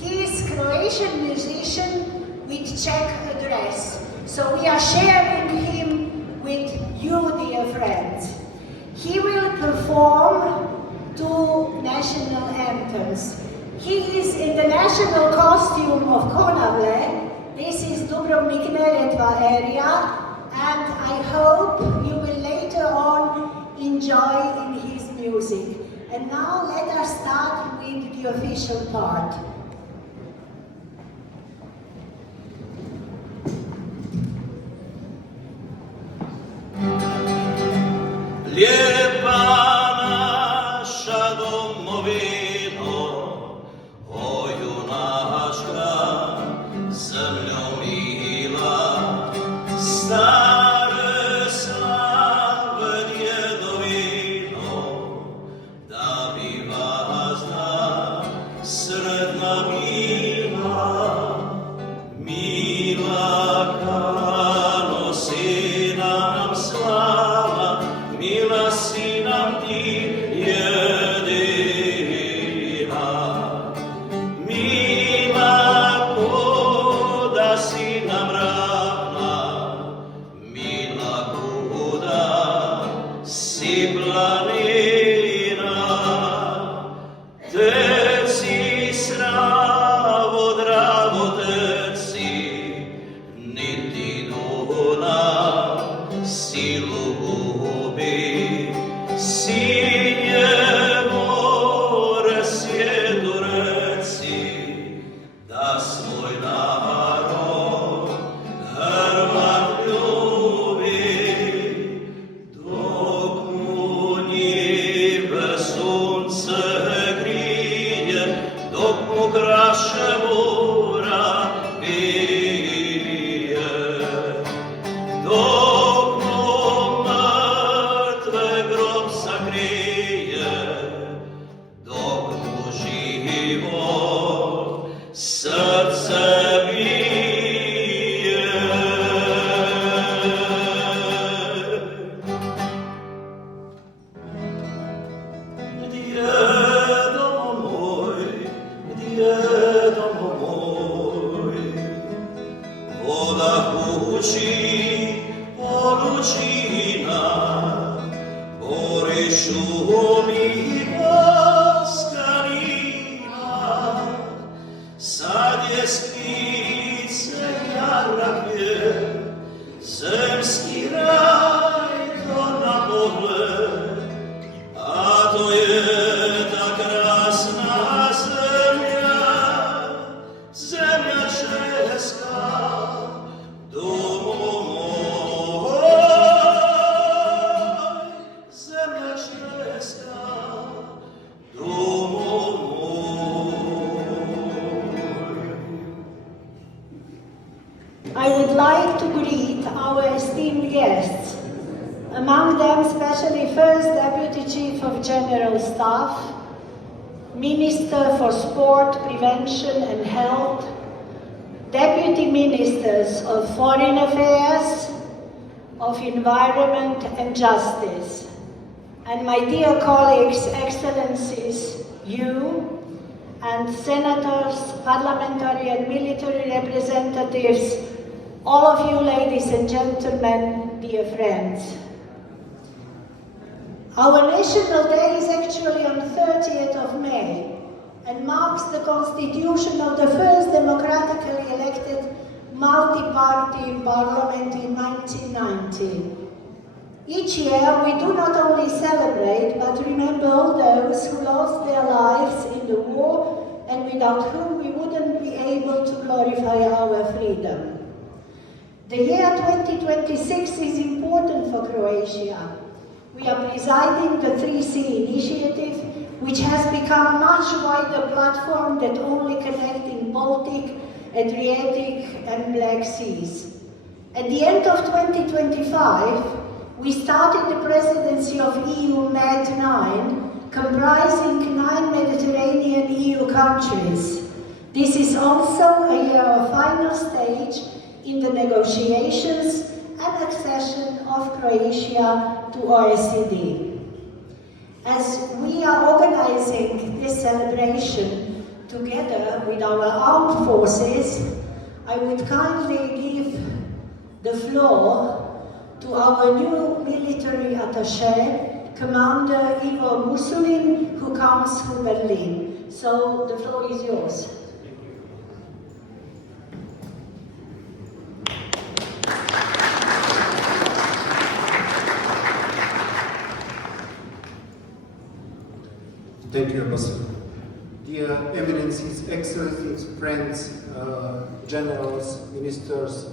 He is Croatian musician with Czech address. So we are sharing him with you, dear friends. He will perform 2 national anthems. He is in the national costume of Konavle. This is Dubrovnik-Neretva area, and I hope you will later on enjoy in his music. And now let us start with the official part. Lijepa naša domovino, o junačka, zemljo mila, stare slave djedovino, da bi vas da sretna bila, mila kano si nam slava, mila si nam ti jedina, mila ko da si nam ravna, mila ko da si planina, teci sravo dravo teci, niti duna silu gubi, sinje more svijetu reci, da svoj narod Hrvat ljubi, dok mu njive sunce grije, dok mu kraše bura bije, dok mu mrtve grob sakrije, dok mu život srce bije. Djedo moj, djedo moj, voda kući poručina, gori šumi boskanina, sad je skvice jarabje, zemski raj to na pogled, a to je ta krasna zemlja, zemlja česka, domo moj, zemlja česka, domo moj. I would like to greet our esteemed guests, among them especially First Deputy Chief of General Staff, Minister for Sport, Prevention and Health, Deputy Ministers of Foreign Affairs, of Environment and Justice, and my dear colleagues, Excellencies, you, and senators, parliamentary and military representatives, all of you ladies and gentlemen, dear friends. Our National Day is actually on 30th of May and marks the constitution of the first democratically elected multi-party parliament in 1990. Each year we do not only celebrate but remember all those who lost their lives in the war and without whom we wouldn't be able to glorify our freedom. The year 2026 is important for Croatia. We are presiding the 3C initiative, which has become a much wider platform that only connecting Baltic, Adriatic and Black Seas. At the end of 2025, we started the presidency of EU Med 9, comprising 9 Mediterranean EU countries. This is also a year of final stage in the negotiations and accession of Croatia to OECD. As we are organizing this celebration together with our armed forces, I would kindly give the floor to our new military attaché, Commander Ivo Musulin, who comes from Berlin. So the floor is yours. Thank you, Ambassador. Dear Eminencies, Excellencies, friends, generals, ministers,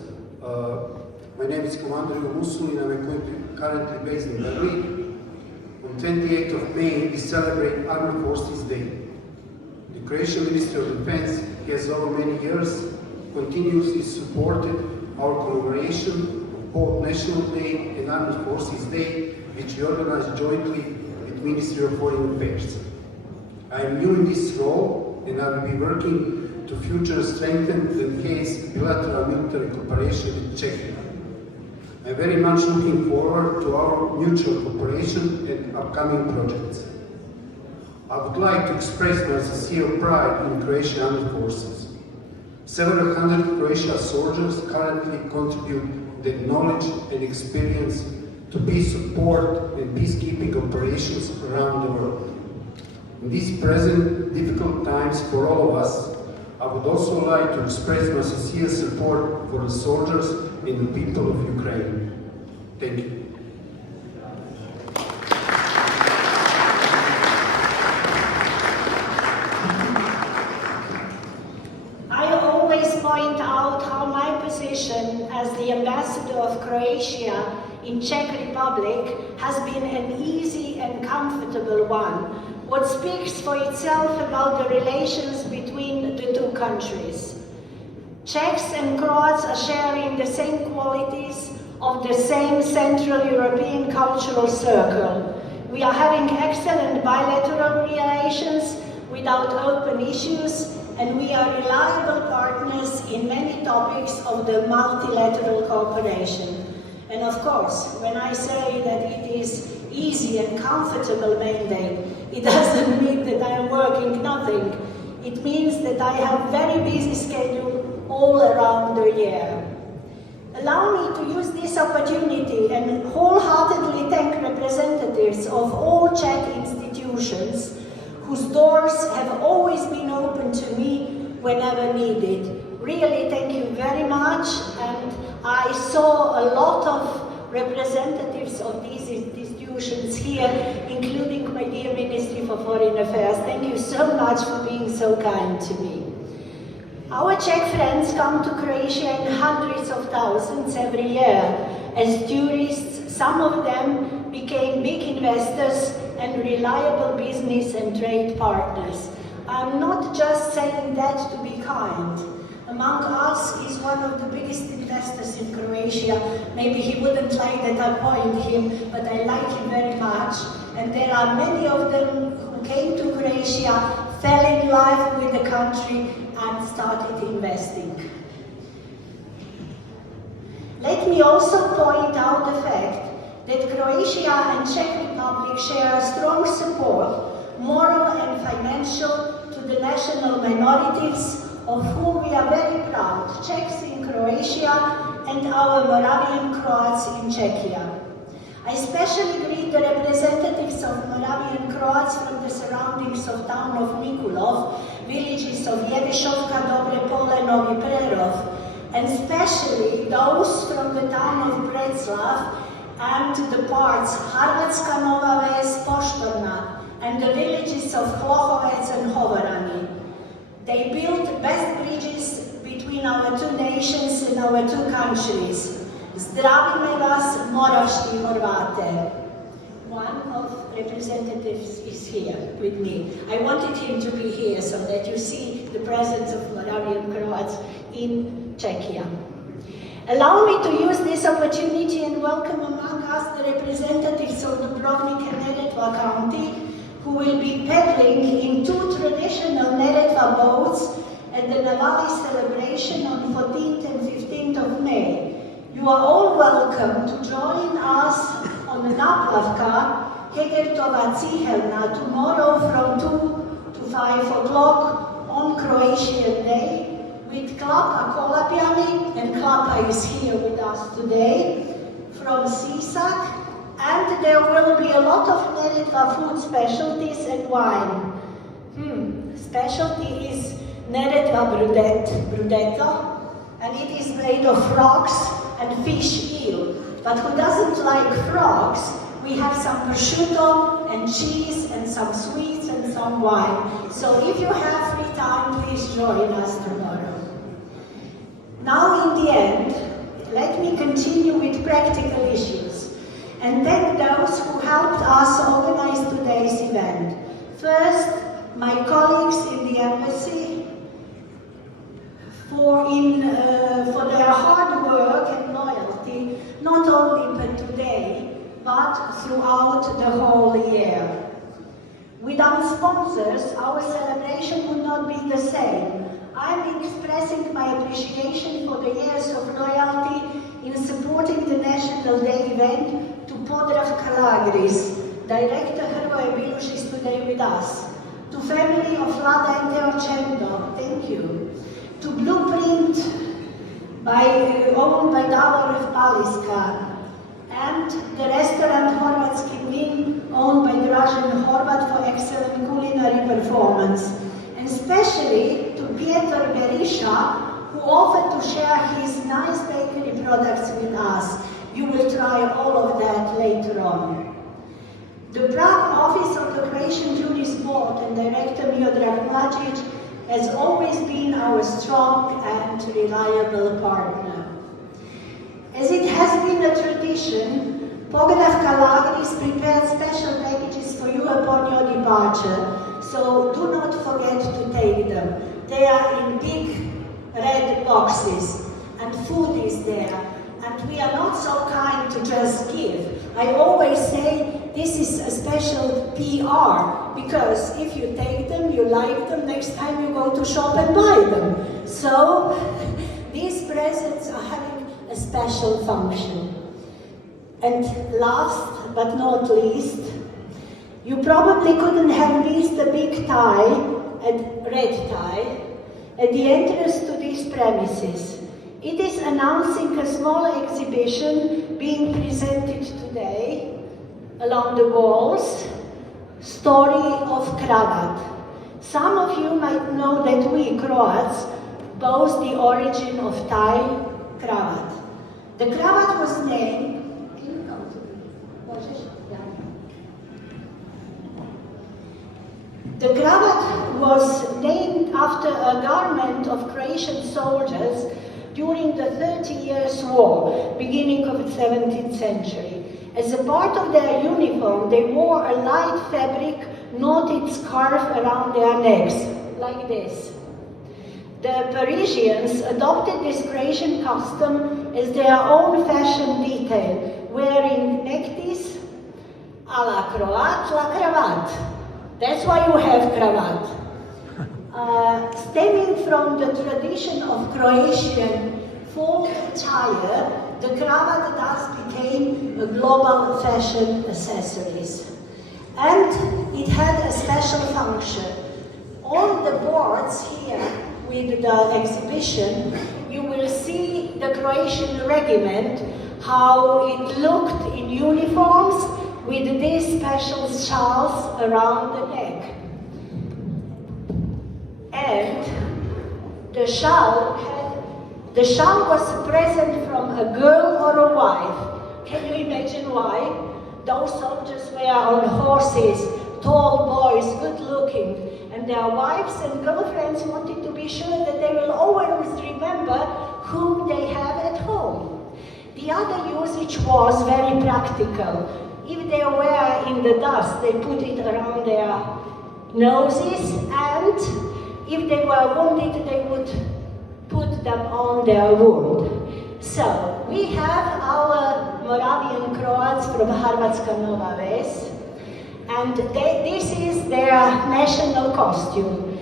my name is Commander Ivo Musulin and I'm currently based in Berlin. On 28th of May, we celebrate Armed Forces Day. The Croatian Ministry of Defense has over many years continuously supported our commemoration of both National Day and Armed Forces Day, which we organize jointly with Ministry of Foreign Affairs. I am new in this role and I will be working to further strengthen and enhance bilateral military cooperation with Czechia. I am very much looking forward to our mutual cooperation and upcoming projects. I would like to express my sincere pride in Croatian Armed Forces. Several hundred Croatian soldiers currently contribute their knowledge and experience to peace support and peacekeeping operations around the world. In these present difficult times for all of us, I would also like to express my sincere support for the soldiers and the people of Ukraine. Thank you. I always point out how my position as the ambassador of Croatia in Czech Republic has been an easy and comfortable one. What speaks for itself about the relations between the two countries. Czechs and Croats are sharing the same qualities of the same Central European cultural circle. We are having excellent bilateral relations without open issues, and we are reliable partners in many topics of the multilateral cooperation. And of course, when I say that it is easy and comfortable mandate, it doesn't mean that I am working nothing. It means that I have very busy schedule all around the year. Allow me to use this opportunity and wholeheartedly thank representatives of all Czech institutions whose doors have always been open to me whenever needed. Really, thank you very much, and I saw a lot of representatives of these institutions here, including my dear Ministry for Foreign Affairs. Thank you so much for being so kind to me. Our Czech friends come to Croatia in hundreds of thousands every year as tourists. Some of them became big investors and reliable business and trade partners. I'm not just saying that to be kind. Among us is one of the biggest investors in Croatia. Maybe he wouldn't like that I point him, but I like him very much. And there are many of them who came to Croatia, fell in love with the country, and started investing. Let me also point out the fact that Croatia and Czech Republic share a strong support, moral and financial, to the national minorities, of whom we are very proud, Czechs in Croatia and our Moravian Croats in Czechia. I especially greet the representatives of Moravian Croats from the surroundings of town of Mikulov, villages of Jevišovka, Dobre Pole, Novi Prerov, and especially those from the town of Breclav and the parts Harvatska Nova Ves, Poštorna, and the villages of Hlohovec and Hovorani. They built best bridges between our two nations and our two countries. Zdravíme vas, Moravští Horvate. One of representatives is here with me. I wanted him to be here so that you see the presence of Moravian Croats in Czechia. Allow me to use this opportunity and welcome among us the representatives of Dubrovnik and Neretva County, who will be paddling in two traditional Neretva boats at the Navali celebration on 14th and 15th of May. You are all welcome to join us on Naplavka, Hegertova Cihelna, tomorrow from 2 to o'clock on Croatian Day with Klapa Kolapjani, and Klapa is here with us today from Sisak, and there will be a lot of Neretva food specialties and wine. Specialty is Neretva brudeta, and it is made of frogs and fish eel. But who doesn't like frogs? We have some prosciutto and cheese and some sweets and some wine. So if you have free time, please join us tomorrow. Now in the end, let me continue with practical issues and thank those who helped us organize today's event. First, my colleagues in the embassy for their hard work and loyalty, not only today, but throughout the whole year. Without sponsors, our celebration would not be the same. I'm expressing my appreciation for the years of loyalty in supporting the National Day event to Podrav Kalagris. Director Hrvoje Biluš is today with us. To family of Vlada and Teočendo, thank you. To Blueprint, owned by Davor Paliska, and the restaurant Horvatski Mlin, owned by Dražen Horvat for excellent culinary performance. And especially to Piotr Berisha, who offered to share his nice bakery products with us. You will try all of that later on. The Prague office of the Croatian Jewish Board and Director Miodrag Mlađić has always been our strong and reliable partner. As it has been a tradition, Podrav Kalagris prepared special packages for you upon your departure, so do not forget to take them. They are in big red boxes, and food is there, and we are not so kind to just give. I always say this is a special PR, because if you take them, you like them, next time you go to shop and buy them. So these presents are having a special function. And last but not least, you probably couldn't have missed the big tie, and red tie, at the entrance to these premises. It is announcing a small exhibition being presented today along the walls, Story of Kravat. Some of you might know that we Croats boast the origin of Thai kravat. The kravat was named, the kravat was named after a garment of Croatian soldiers during the 30 Years' War, beginning of the 17th century. As a part of their uniform, they wore a light fabric knotted scarf around their necks, like this. The Parisians adopted this Croatian custom as their own fashion detail, wearing neckties a la Croat, la cravat. That's why you have cravat. Stemming from the tradition of Croatian folk attire, the cravat thus became a global fashion accessories. And it had a special function. On the boards here with the exhibition, you will see the Croatian regiment, how it looked in uniforms with these special shawls around the neck. And the shawl was a present from a girl or a wife. Can you imagine why? Those soldiers were on horses, tall boys, good looking, and their wives and girlfriends wanted to be sure that they will always remember whom they have at home. The other usage was very practical. If they were in the dust, they put it around their noses, and if they were wounded, they would put them on their wound. So, we have our Moravian Croats from Hrvatska Nova Ves, and this is their national costume.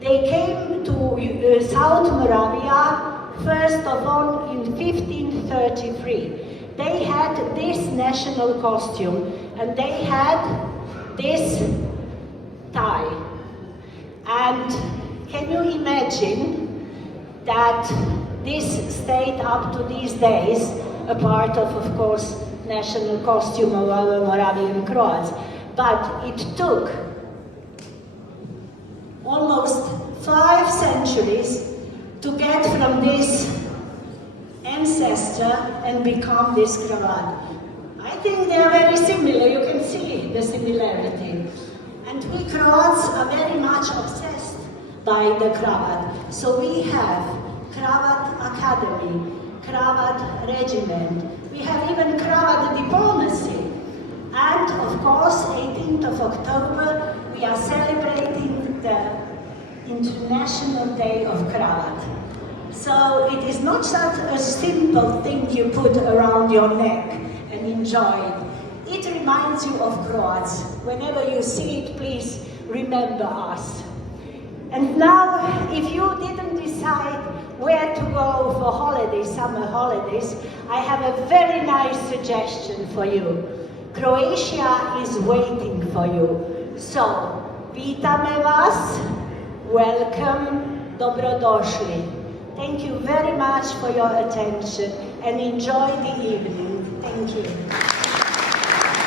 They came to South Moravia, first of all, in 1533. They had this national costume, and they had this tie. And can you imagine that this stayed up to these days a part of course, national costume of our Moravian Croats. But it took almost 5 centuries to get from this ancestor and become this cravat. I think they are very similar, you can see the similarity. And we Croats are very much obsessed by the cravat. So we have Cravat Academy, Cravat Regiment, we have even cravat diplomacy. And of course, 18th of October, we are celebrating the International Day of Cravat. So it is not such a simple thing you put around your neck and enjoy it. It reminds you of Croats. Whenever you see it, please remember us. And now, if you didn't decide where to go for holidays, summer holidays, I have a very nice suggestion for you. Croatia is waiting for you. So, vítame vas, welcome, dobrodošli. Thank you very much for your attention and enjoy the evening. Thank you.